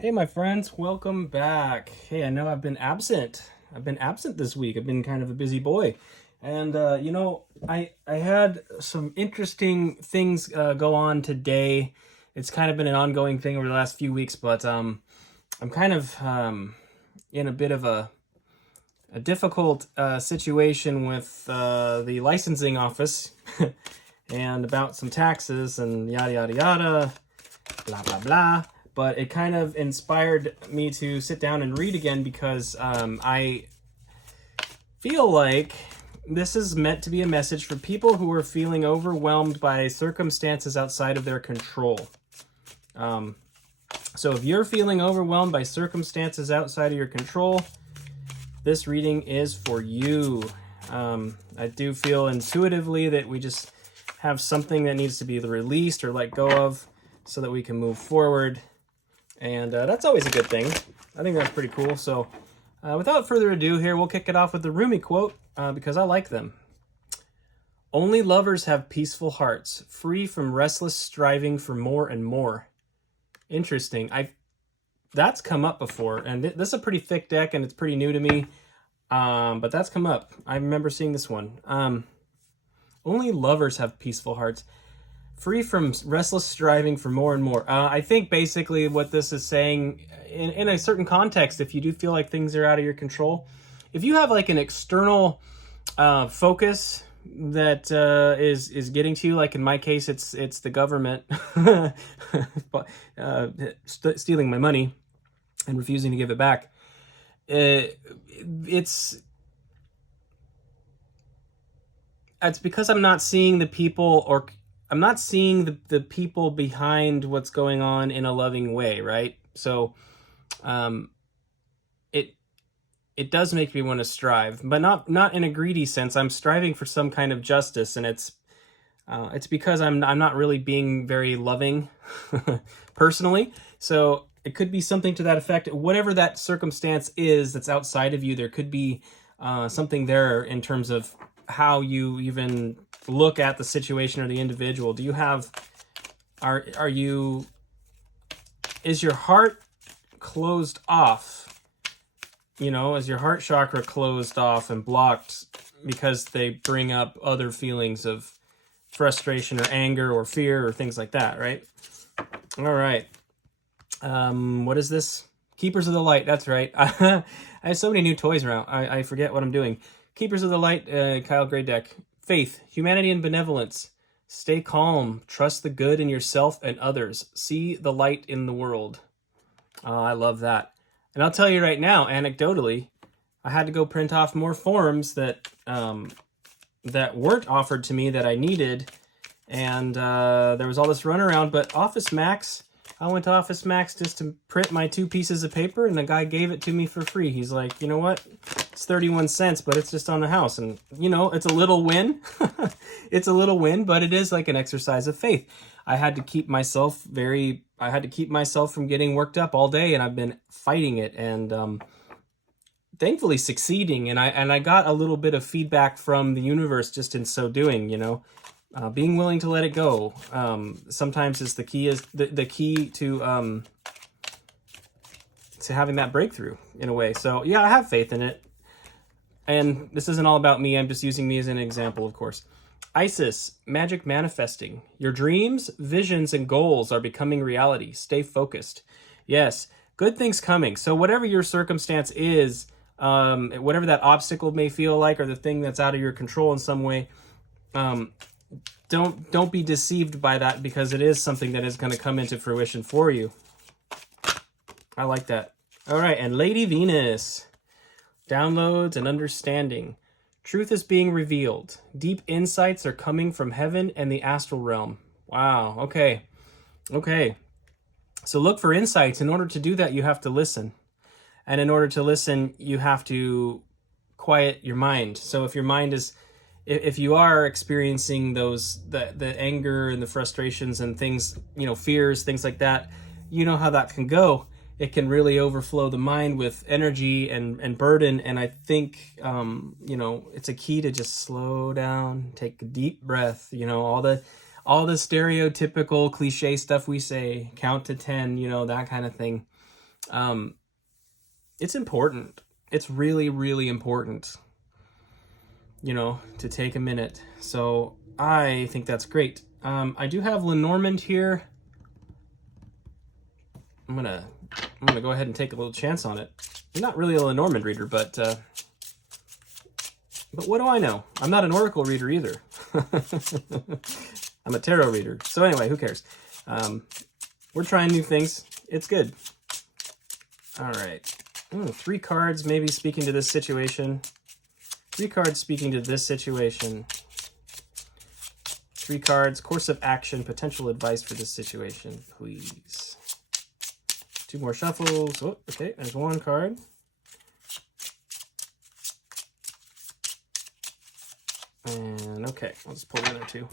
Hey, my friends, welcome back. Hey, I know I've been absent. I've been absent this week. I've been kind of a busy boy. And, I had some interesting things go on today. It's kind of been an ongoing thing over the last few weeks, but I'm kind of in a bit of a difficult situation with the licensing office and about some taxes and yada, yada, yada, blah, blah, blah. But it kind of inspired me to sit down and read again because I feel like this is meant to be a message for people who are feeling overwhelmed by circumstances outside of their control. So if you're feeling overwhelmed by circumstances outside of your control, this reading is for you. I do feel intuitively that we just have something that needs to be released or let go of so that we can move forward. And that's always a good thing. I think that's pretty cool. So without further ado here, we'll kick it off with the Rumi quote because I like them. Only lovers have peaceful hearts, free from restless striving for more and more. Interesting. That's come up before, and this is a pretty thick deck, and it's pretty new to me. But that's come up. I remember seeing this one. Only lovers have peaceful hearts, free from restless striving for more and more. I think basically what this is saying, in a certain context, if you do feel like things are out of your control, if you have like an external focus that is getting to you, like in my case, it's the government stealing my money and refusing to give it back. It's because I'm not seeing the people, or I'm not seeing the people behind what's going on in a loving way, right? So it does make me want to strive, but not in a greedy sense. I'm striving for some kind of justice, and it's because I'm not really being very loving personally. So it could be something to that effect. Whatever that circumstance is that's outside of you, there could be something there in terms of how you even look at the situation or the individual. Do you have, is your heart closed off? Is your heart chakra closed off and blocked because they bring up other feelings of frustration or anger or fear or things like that, right? All right. What is this? Keepers of the Light. That's right. I have so many new toys around. I forget what I'm doing. Keepers of the Light, Kyle Gray deck. Faith, humanity, and benevolence. Stay calm. Trust the good in yourself and others. See the light in the world. I love that. And I'll tell you right now, anecdotally, I had to go print off more forms that weren't offered to me that I needed. And there was all this runaround. But Office Max, I went to Office Max just to print my 2 pieces of paper, and the guy gave it to me for free. He's like, you know what? It's 31 cents, but it's just on the house. And, it's a little win. It's a little win, but it is like an exercise of faith. I had to keep myself from getting worked up all day, and I've been fighting it and thankfully succeeding. And I got a little bit of feedback from the universe just in so doing, being willing to let it go sometimes is the key to having that breakthrough in a way. So yeah, I have faith in it. And this isn't all about me. I'm just using me as an example, of course. Isis, magic manifesting. Your dreams, visions, and goals are becoming reality. Stay focused. Yes, good things coming. So whatever your circumstance is, whatever that obstacle may feel like, or the thing that's out of your control in some way, don't be deceived by that, because it is something that is going to come into fruition for you. I like that. All right, and Lady Venus, downloads and understanding. Truth is being revealed. Deep insights are coming from heaven and the astral realm. Wow, okay. So look for insights. In order to do that, you have to listen. And in order to listen, you have to quiet your mind. So if your mind is, if you are experiencing the anger and the frustrations and things, fears, things like that, you know how that can go. It can really overflow the mind with energy and burden. And I think, it's a key to just slow down, take a deep breath, all the stereotypical cliche stuff we say, count to 10, that kind of thing. It's important. It's really, really important, you know, to take a minute. So I think that's great. I do have Lenormand here. I'm gonna go ahead and take a little chance on it. I'm not really a Lenormand reader, but what do I know? I'm not an Oracle reader either. I'm a tarot reader. So anyway, who cares? We're trying new things. It's good. All right. 3 cards maybe speaking to this situation. 3 cards speaking to this situation. 3 cards, course of action, potential advice for this situation, please. 2 more shuffles. Oh, okay, there's 1 card. And okay, I'll just pull the other 2.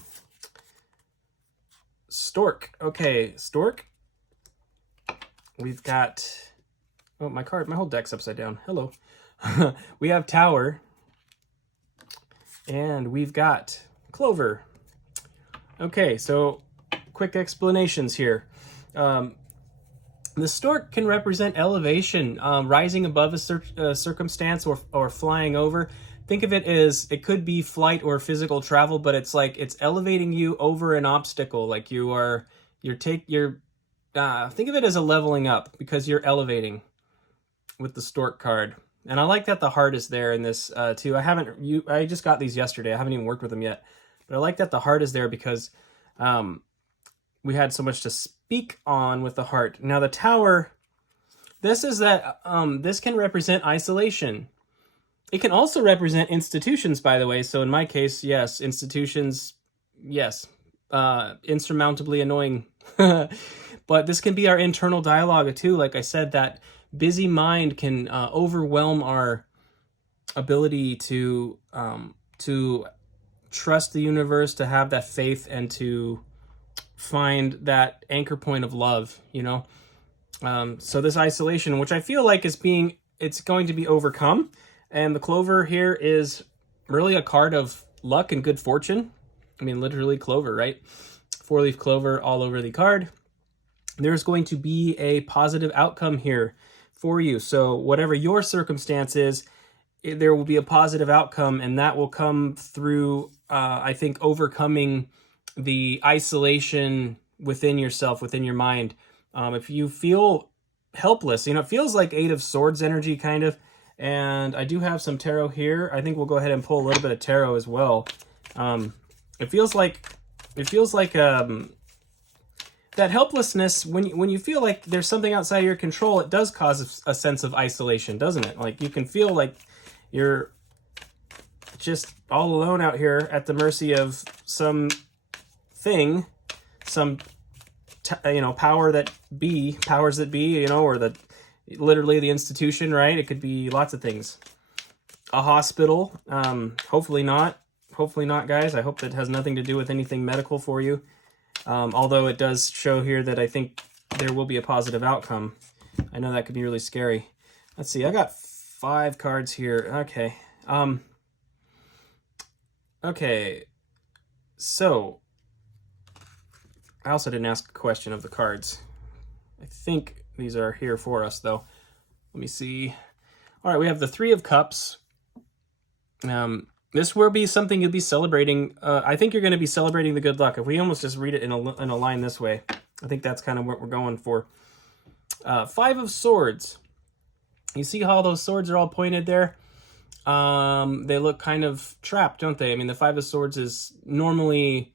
Stork. Okay, Stork. We've got... Oh, my whole deck's upside down. Hello. We have Tower. And we've got Clover. Okay, so quick explanations here. The Stork can represent elevation, rising above a circumstance or flying over. Think of it as, it could be flight or physical travel, but it's like it's elevating you over an obstacle. Like think of it as a leveling up because you're elevating with the Stork card. And I like that the heart is there in this too. I just got these yesterday. I haven't even worked with them yet. But I like that the heart is there because we had so much to speak on with the heart. Now the Tower, this can represent isolation. It can also represent institutions, by the way. So in my case, yes, institutions, yes, insurmountably annoying. But this can be our internal dialogue too. Like I said, that busy mind can overwhelm our ability to trust the universe, to have that faith, and to find that anchor point of love, you know? So this isolation, which I feel like it's going to be overcome. And the Clover here is really a card of luck and good fortune. I mean, literally clover, right? 4-leaf clover all over the card. There's going to be a positive outcome here for you. So whatever your circumstance is, there will be a positive outcome, and that will come through, I think, overcoming the isolation within yourself, within your mind. If you feel helpless, you know, it feels like 8 of Swords energy, kind of. And I do have some tarot here. I think we'll go ahead and pull a little bit of tarot as well. It feels like that helplessness, when you feel like there's something outside of your control, it does cause a sense of isolation, doesn't it? Like you can feel like you're just all alone out here at the mercy of some thing, some powers that be, you know, or literally the institution, right? It could be lots of things. A hospital, hopefully not, guys. I hope that has nothing to do with anything medical for you. Although it does show here that I think there will be a positive outcome. I know that could be really scary. Let's see, I got 5 cards here. Okay. Okay. So, I also didn't ask a question of the cards. I think these are here for us, though. Let me see. All right, we have the 3 of Cups. This will be something you'll be celebrating. I think you're going to be celebrating the good luck. If we almost just read it in a line this way, I think that's kind of what we're going for. 5 of Swords. You see how those swords are all pointed there? They look kind of trapped, don't they? I mean, the 5 of Swords is normally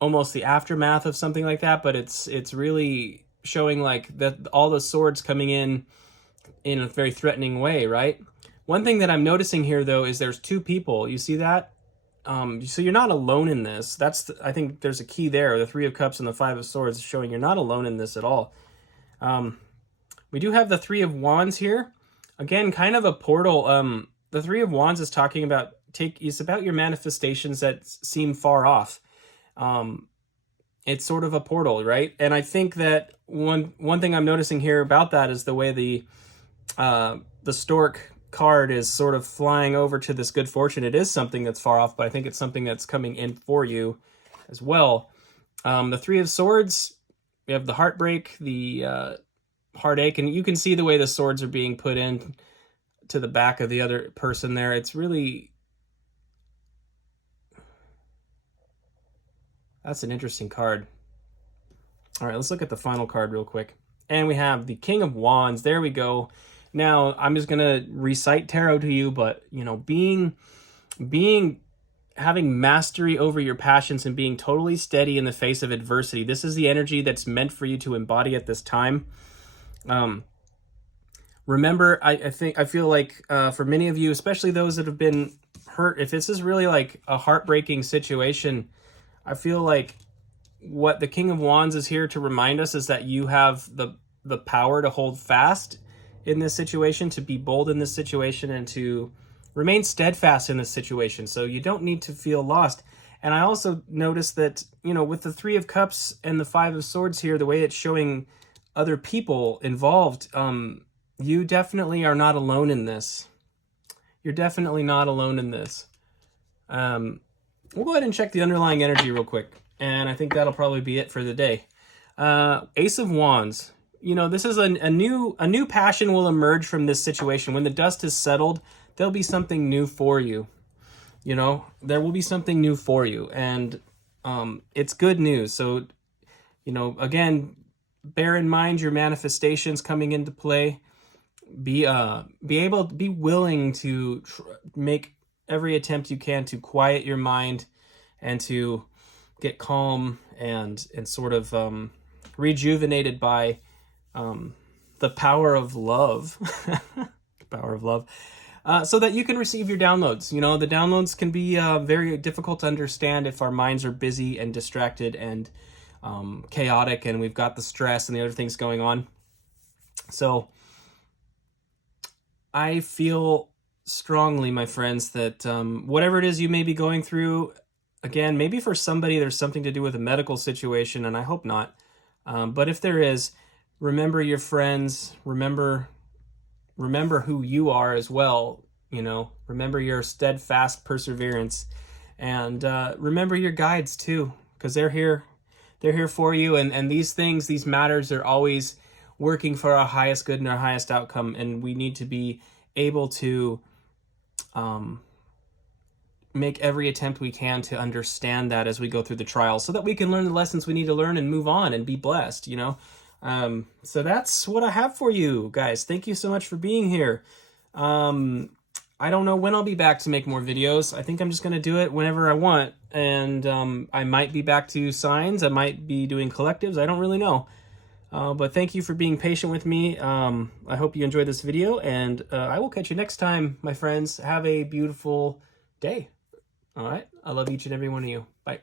almost the aftermath of something like that, but it's really showing like that all the swords coming in a very threatening way, right? One thing that I'm noticing here, though, is there's 2 people. You see that? So you're not alone in this. I think there's a key there. The 3 of Cups and the 5 of Swords showing you're not alone in this at all. We do have the 3 of Wands here. Again, kind of a portal. The 3 of Wands is talking about it's about your manifestations that seem far off. It's sort of a portal, right? And I think that one thing I'm noticing here about that is the way the Stork card is sort of flying over to this good fortune. It is something that's far off, but I think it's something that's coming in for you as well. The 3 of Swords, we have the heartbreak, the heartache. And you can see the way the swords are being put in to the back of the other person there. It's really... That's an interesting card. All right, let's look at the final card real quick. And we have the King of Wands. There we go. Now, I'm just going to recite tarot to you, but, you know, having mastery over your passions and being totally steady in the face of adversity. This is the energy that's meant for you to embody at this time. Remember, I feel like for many of you, especially those that have been hurt, if this is really like a heartbreaking situation, I feel like what the King of Wands is here to remind us is that you have the power to hold fast in this situation, to be bold in this situation, and to remain steadfast in this situation. So you don't need to feel lost. And I also noticed that, you know, with the Three of Cups and the Five of Swords here, the way it's showing other people involved, you definitely are not alone in this. You're definitely not alone in this. We'll go ahead and check the underlying energy real quick. And I think that'll probably be it for the day. Ace of Wands. You know, this is a new passion will emerge from this situation. When the dust is settled, there'll be something new for you. You know, there will be something new for you. And it's good news. So, you know, again, bear in mind your manifestations coming into play. Be willing to make every attempt you can to quiet your mind and to get calm and sort of rejuvenated by the power of love. Power of love. So that you can receive your downloads. You know, the downloads can be very difficult to understand if our minds are busy and distracted and chaotic, and we've got the stress and the other things going on. So I feel strongly, my friends, that whatever it is you may be going through, again, maybe for somebody there's something to do with a medical situation, and I hope not. But if there is, remember your friends, remember who you are as well, you know, remember your steadfast perseverance, and remember your guides too, because they're here for you, and these matters are always working for our highest good and our highest outcome, and we need to be able to make every attempt we can to understand that as we go through the trials, so that we can learn the lessons we need to learn and move on and be blessed, you know. So that's what I have for you guys. Thank you so much for being here. I don't know when I'll be back to make more videos. I think I'm just going to do it whenever I want. And I might be back to signs. I might be doing collectives. I don't really know. But thank you for being patient with me. I hope you enjoyed this video. And I will catch you next time, my friends. Have a beautiful day. All right? I love each and every one of you. Bye.